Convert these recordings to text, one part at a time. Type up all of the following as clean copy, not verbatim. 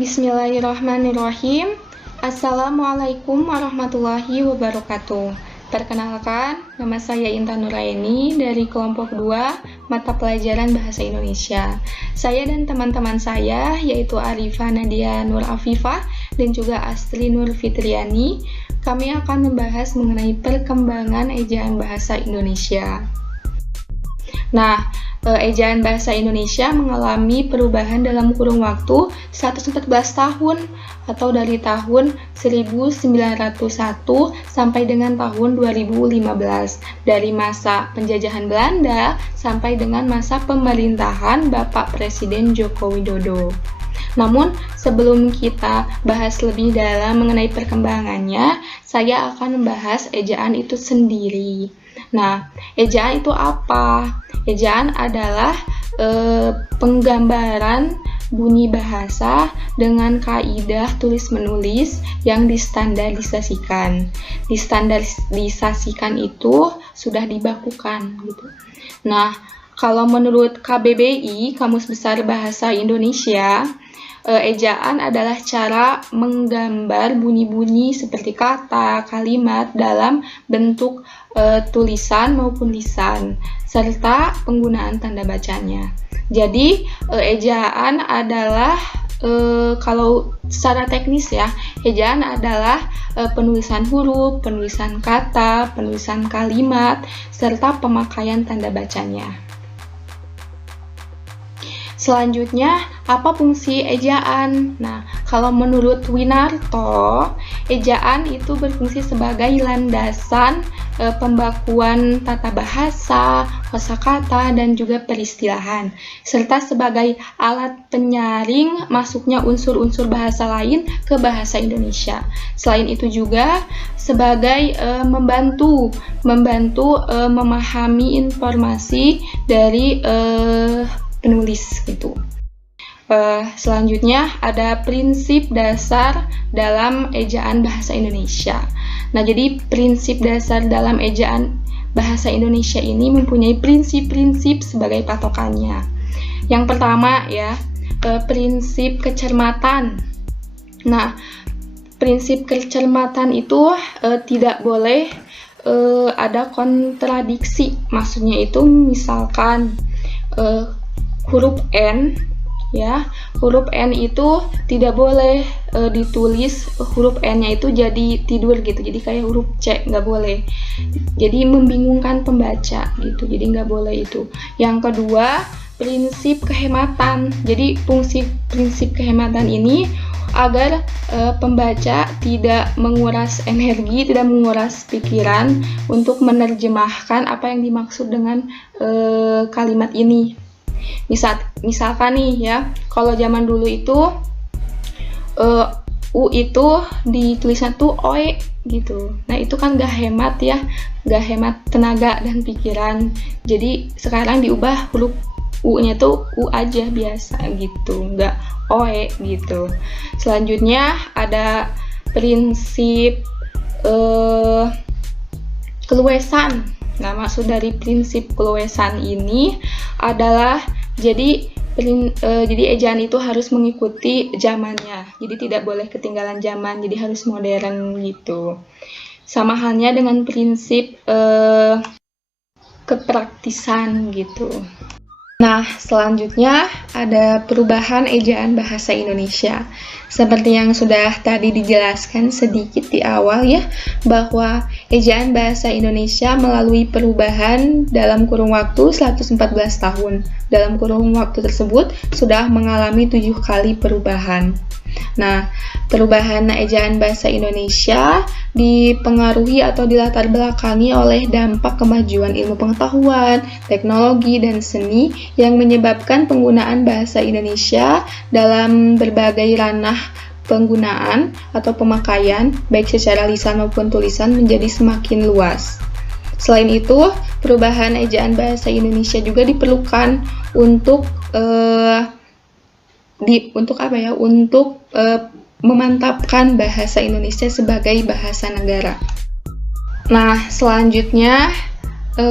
Bismillahirrahmanirrahim. Assalamualaikum warahmatullahi wabarakatuh. Perkenalkan, nama saya Intan Nuraini dari kelompok 2 mata pelajaran Bahasa Indonesia. Saya dan teman-teman saya, yaitu Arifah Nadia Nur Afifah dan juga Astri Nur Fitriani, kami akan membahas mengenai perkembangan ejaan bahasa Indonesia. Nah, ejaan bahasa Indonesia mengalami perubahan dalam kurun waktu 114 tahun atau dari tahun 1901 sampai dengan tahun 2015, dari masa penjajahan Belanda sampai dengan masa pemerintahan Bapak Presiden Joko Widodo. Namun, sebelum kita bahas lebih dalam mengenai perkembangannya, saya akan membahas ejaan itu sendiri. Nah, ejaan itu apa? Ejaan adalah penggambaran bunyi bahasa dengan kaidah tulis-menulis yang distandarisasikan. Distandarisasikan itu sudah dibakukan gitu. Nah, kalau menurut KBBI, Kamus Besar Bahasa Indonesia, ejaan adalah cara menggambar bunyi-bunyi seperti kata, kalimat dalam bentuk tulisan maupun lisan, serta penggunaan tanda bacanya. Jadi, ejaan adalah, kalau secara teknis ya, ejaan adalah penulisan huruf, penulisan kata, penulisan kalimat, serta pemakaian tanda bacanya. Selanjutnya, apa fungsi ejaan? Nah, kalau menurut Winarto, ejaan itu berfungsi sebagai landasan pembakuan tata bahasa, kosakata, dan juga peristilahan, serta sebagai alat penyaring masuknya unsur-unsur bahasa lain ke bahasa Indonesia. Selain itu juga sebagai membantu memahami informasi dari penulis gitu. Selanjutnya ada prinsip dasar dalam ejaan bahasa Indonesia. Nah, jadi prinsip dasar dalam ejaan bahasa Indonesia ini mempunyai prinsip-prinsip sebagai patokannya. Yang pertama ya, prinsip kecermatan. Nah, prinsip kecermatan itu tidak boleh ada kontradiksi. Maksudnya itu misalkan huruf N ya, huruf N itu tidak boleh ditulis huruf N-nya itu jadi tidur gitu, jadi kayak huruf C, nggak boleh, jadi membingungkan pembaca gitu, jadi nggak boleh itu. Yang kedua, prinsip kehematan. Jadi fungsi prinsip kehematan ini agar pembaca tidak menguras energi, tidak menguras pikiran untuk menerjemahkan apa yang dimaksud dengan kalimat ini. Misalkan nih ya, kalau zaman dulu itu U itu ditulisnya tuh OE gitu. Nah, itu kan gak hemat ya, gak hemat tenaga dan pikiran. Jadi sekarang diubah huruf U-nya tuh U aja biasa gitu, gak OE gitu. Selanjutnya ada prinsip keluesan. Nah, maksud dari prinsip keluesan ini adalah jadi ejaan itu harus mengikuti zamannya. Jadi tidak boleh ketinggalan zaman, jadi harus modern gitu. Sama halnya dengan prinsip kepraktisan gitu. Nah, selanjutnya ada perubahan ejaan bahasa Indonesia. Seperti yang sudah tadi dijelaskan sedikit di awal ya, bahwa ejaan bahasa Indonesia melalui perubahan dalam kurun waktu 114 tahun. Dalam kurun waktu tersebut sudah mengalami 7 kali perubahan. Nah, perubahan ejaan bahasa Indonesia dipengaruhi atau dilatar belakangi oleh dampak kemajuan ilmu pengetahuan, teknologi, dan seni yang menyebabkan penggunaan bahasa Indonesia dalam berbagai ranah penggunaan atau pemakaian, baik secara lisan maupun tulisan, menjadi semakin luas. Selain itu, perubahan ejaan bahasa Indonesia juga diperlukan untuk memantapkan bahasa Indonesia sebagai bahasa negara. Nah, selanjutnya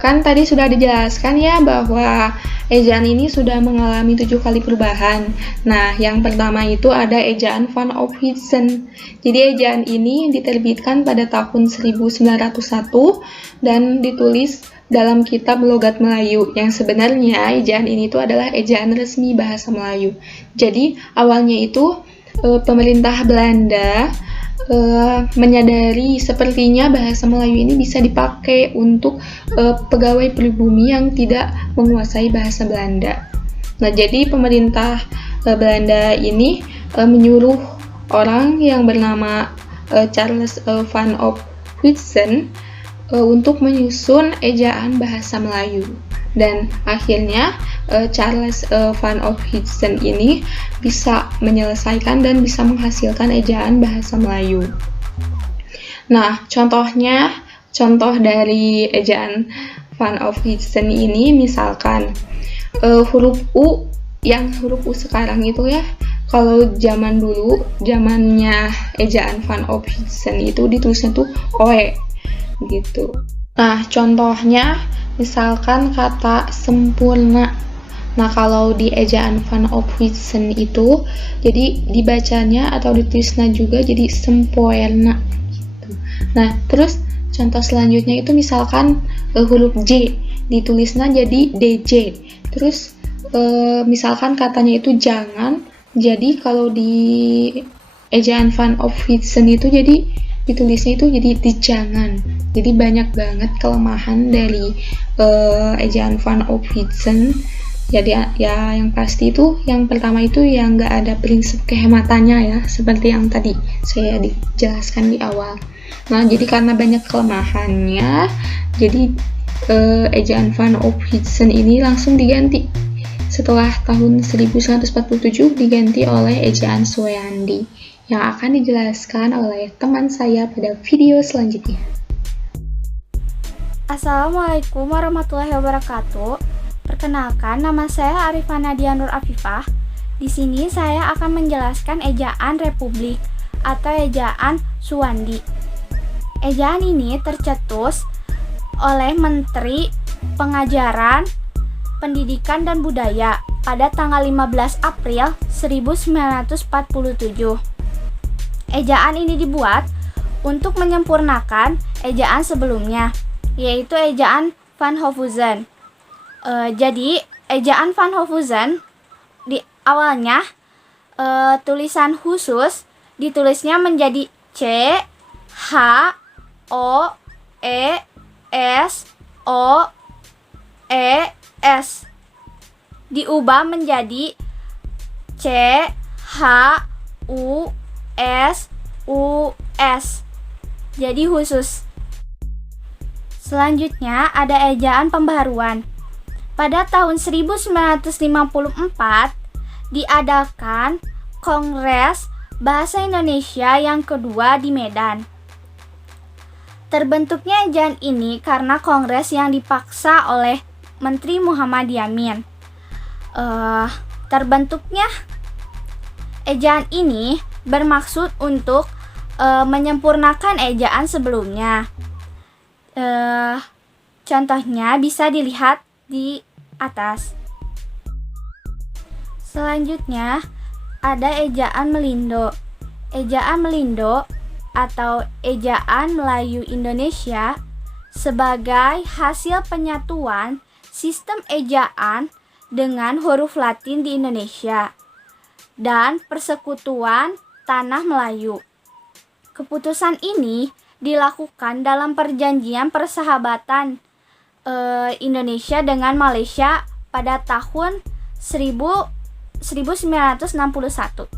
Kan tadi sudah dijelaskan ya bahwa ejaan ini sudah mengalami 7 kali perubahan. Nah, yang pertama itu ada ejaan Van Ophuijsen. Jadi ejaan ini diterbitkan pada tahun 1901 dan ditulis dalam kitab Logat Melayu, yang sebenarnya ejaan ini itu adalah ejaan resmi bahasa Melayu. Jadi awalnya itu pemerintah Belanda menyadari sepertinya bahasa Melayu ini bisa dipakai untuk pegawai pribumi yang tidak menguasai bahasa Belanda. Nah, jadi pemerintah Belanda ini menyuruh orang yang bernama Charles Van Ophuijsen untuk menyusun ejaan bahasa Melayu. Dan akhirnya Charles Van Ophuijsen ini bisa menyelesaikan dan bisa menghasilkan ejaan bahasa Melayu. Nah, contoh dari ejaan Van Ophuijsen ini misalkan huruf U, yang huruf U sekarang itu ya, kalau zaman dulu, zamannya ejaan Van Ophuijsen itu ditulisnya tuh OE gitu. Nah, contohnya misalkan kata sempurna. Nah, kalau di ejaan Van Ophuijsen itu jadi dibacanya atau ditulisnya juga jadi sempoerna gitu. Nah, terus contoh selanjutnya itu misalkan huruf J ditulisnya jadi DJ. Terus misalkan katanya itu jangan, jadi kalau di ejaan Van Ophuijsen itu jadi ditulisnya itu jadi dijangan. Jadi banyak banget kelemahan dari ejaan Van Ophuijsen. Jadi ya yang pasti itu yang pertama itu yang nggak ada prinsip kehematannya ya, seperti yang tadi saya dijelaskan di awal. Nah, jadi karena banyak kelemahannya, jadi ejaan Van Ophuijsen ini langsung diganti. Setelah tahun 1947 diganti oleh ejaan Soeandi yang akan dijelaskan oleh teman saya pada video selanjutnya. Assalamualaikum warahmatullahi wabarakatuh. Perkenalkan, nama saya Arifana Dianur Afifah. Di sini saya akan menjelaskan ejaan Republik atau ejaan Suwandi. Ejaan ini tercetus oleh Menteri Pengajaran, Pendidikan dan Budaya pada tanggal 15 April 1947. Ejaan ini dibuat untuk menyempurnakan ejaan sebelumnya, yaitu ejaan Van Ophuijsen. Jadi ejaan Van Ophuijsen di awalnya tulisan khusus ditulisnya menjadi C H O E S O E S, diubah menjadi C H U S U S, jadi khusus. Selanjutnya ada ejaan pembaharuan. Pada tahun 1954 diadakan Kongres Bahasa Indonesia yang kedua di Medan. Terbentuknya ejaan ini karena kongres yang dipaksa oleh Menteri Muhammad Yamin. Terbentuknya ejaan ini bermaksud untuk menyempurnakan ejaan sebelumnya. Contohnya bisa dilihat di atas. Selanjutnya ada ejaan Melindo. Ejaan Melindo atau ejaan Melayu Indonesia sebagai hasil penyatuan sistem ejaan dengan huruf Latin di Indonesia dan persekutuan tanah Melayu. Keputusan ini dilakukan dalam perjanjian persahabatan Indonesia dengan Malaysia pada tahun 1961.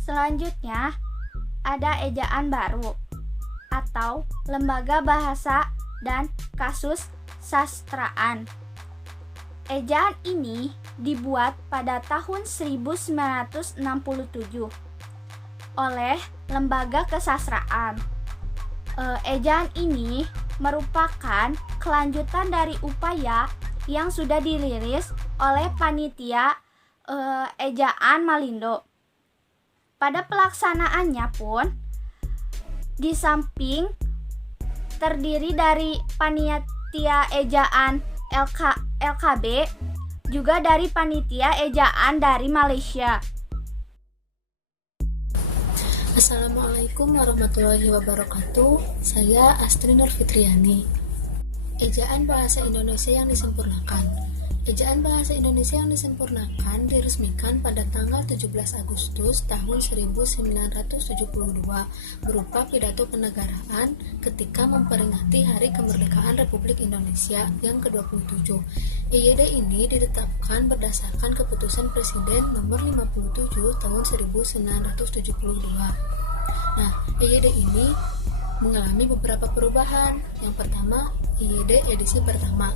Selanjutnya ada ejaan baru atau Lembaga Bahasa dan Kasus Sastraan. Ejaan ini dibuat pada tahun 1967 oleh Lembaga Kesastraan. Ejaan ini merupakan kelanjutan dari upaya yang sudah dirilis oleh panitia ejaan Malindo. Pada pelaksanaannya pun, di samping terdiri dari panitia ejaan LKB, juga dari panitia ejaan dari Malaysia. Assalamualaikum warahmatullahi wabarakatuh. Saya Astri Nur Fitriani. Ejaan Bahasa Indonesia yang disempurnakan. Ejaan Bahasa Indonesia yang disempurnakan diresmikan pada tanggal 17 Agustus tahun 1972 berupa pidato kenegaraan ketika memperingati Hari Kemerdekaan Republik Indonesia yang ke-27. EYD ini ditetapkan berdasarkan keputusan Presiden nomor 57 tahun 1972. Nah, EYD ini mengalami beberapa perubahan. Yang pertama, EYD edisi pertama,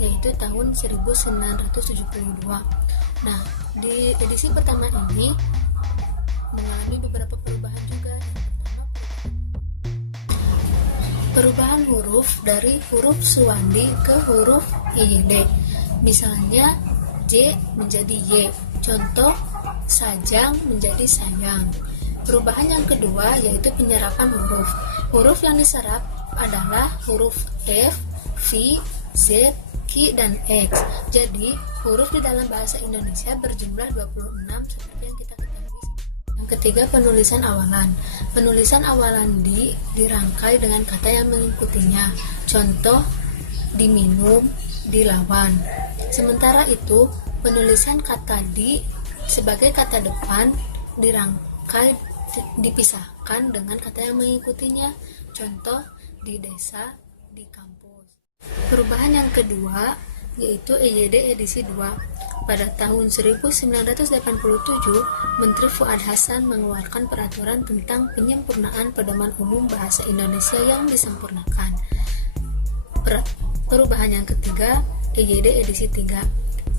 yaitu tahun 1972. Nah, di edisi pertama ini mengalami beberapa perubahan juga. Perubahan huruf dari huruf Suwandi ke huruf EYD. Misalnya, J menjadi Y. Contoh, sajang menjadi sayang. Perubahan yang kedua yaitu penyerapan huruf. Huruf yang diserap adalah huruf F, V, Z, Q, dan X. Jadi, huruf di dalam bahasa Indonesia berjumlah 26 seperti yang kita ketahui. Yang ketiga, penulisan awalan. Penulisan awalan dirangkai dengan kata yang mengikutinya. Contoh, diminum, dilawan. Sementara itu, penulisan kata di sebagai kata depan dirangkai dipisahkan dengan kata yang mengikutinya. Contoh, di desa, di kampus. Perubahan yang kedua yaitu EYD edisi 2. Pada tahun 1987, Menteri Fuad Hasan mengeluarkan peraturan tentang penyempurnaan pedoman umum bahasa Indonesia yang disempurnakan. Perubahan yang ketiga, EYD edisi 3.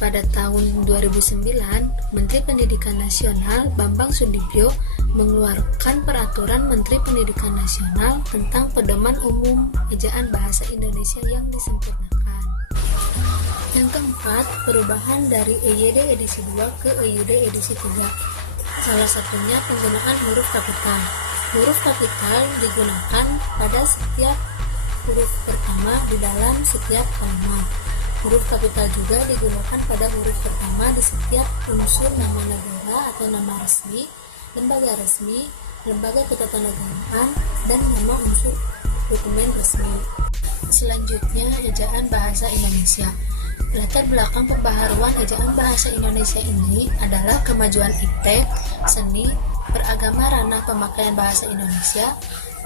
Pada tahun 2009, Menteri Pendidikan Nasional Bambang Sudibyo mengeluarkan peraturan Menteri Pendidikan Nasional tentang pedoman umum ejaan bahasa Indonesia yang disempurnakan. Yang keempat, perubahan dari EYD edisi 2 ke EYD edisi 3. Salah satunya penggunaan huruf kapital. Huruf kapital digunakan pada setiap huruf pertama di dalam setiap kalimat. Huruf kapital juga digunakan pada huruf pertama di setiap unsur nama negara atau nama resmi, lembaga resmi, lembaga ketatanegaraan, dan nama unsur dokumen resmi. Selanjutnya, ejaan bahasa Indonesia. Latar belakang pembaharuan ejaan bahasa Indonesia ini adalah kemajuan iptek, seni, beragama ranah pemakaian bahasa Indonesia,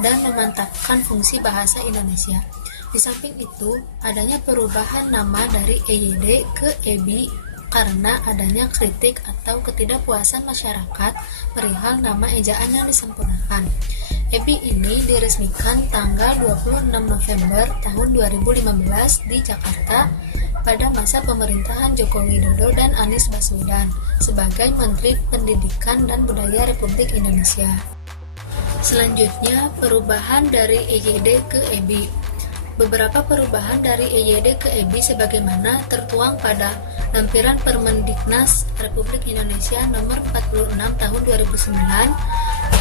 dan memantapkan fungsi bahasa Indonesia. Di samping itu, adanya perubahan nama dari EYD ke EBI karena adanya kritik atau ketidakpuasan masyarakat perihal nama ejaan yang disempurnakan. EBI ini diresmikan tanggal 26 November tahun 2015 di Jakarta pada masa pemerintahan Joko Widodo dan Anies Baswedan sebagai Menteri Pendidikan dan Budaya Republik Indonesia. Selanjutnya, perubahan dari EYD ke EBI. Beberapa perubahan dari EYD ke EBI sebagaimana tertuang pada Lampiran Permendiknas Republik Indonesia Nomor 46 Tahun 2009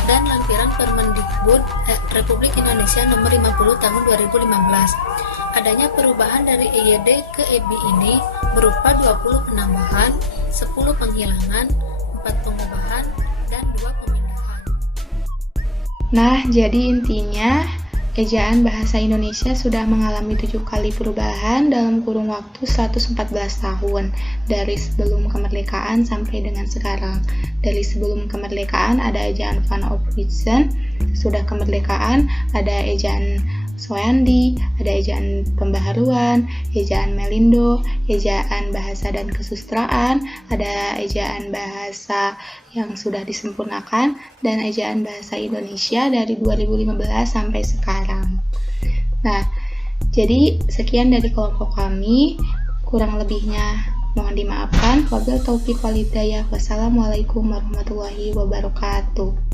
dan Lampiran Permendikbud Republik Indonesia Nomor 50 Tahun 2015. Adanya perubahan dari EYD ke EBI ini berupa 20 penambahan, 10 penghilangan, 4 pengubahan, dan 2 pemindahan. Nah, jadi intinya ejaan bahasa Indonesia sudah mengalami 7 kali perubahan dalam kurun waktu 114 tahun dari sebelum kemerdekaan sampai dengan sekarang. Dari sebelum kemerdekaan ada ejaan Van Ophuijsen, sudah kemerdekaan ada ejaan Suwandi, ada ejaan pembaharuan, ejaan Melindo, ejaan bahasa dan kesustraan, ada ejaan bahasa yang sudah disempurnakan, dan ejaan bahasa Indonesia dari 2015 sampai sekarang. Nah, jadi sekian dari kelompok kami, kurang lebihnya mohon dimaafkan. Wabillahi taufiq wal hidayah. Wassalamualaikum warahmatullahi wabarakatuh.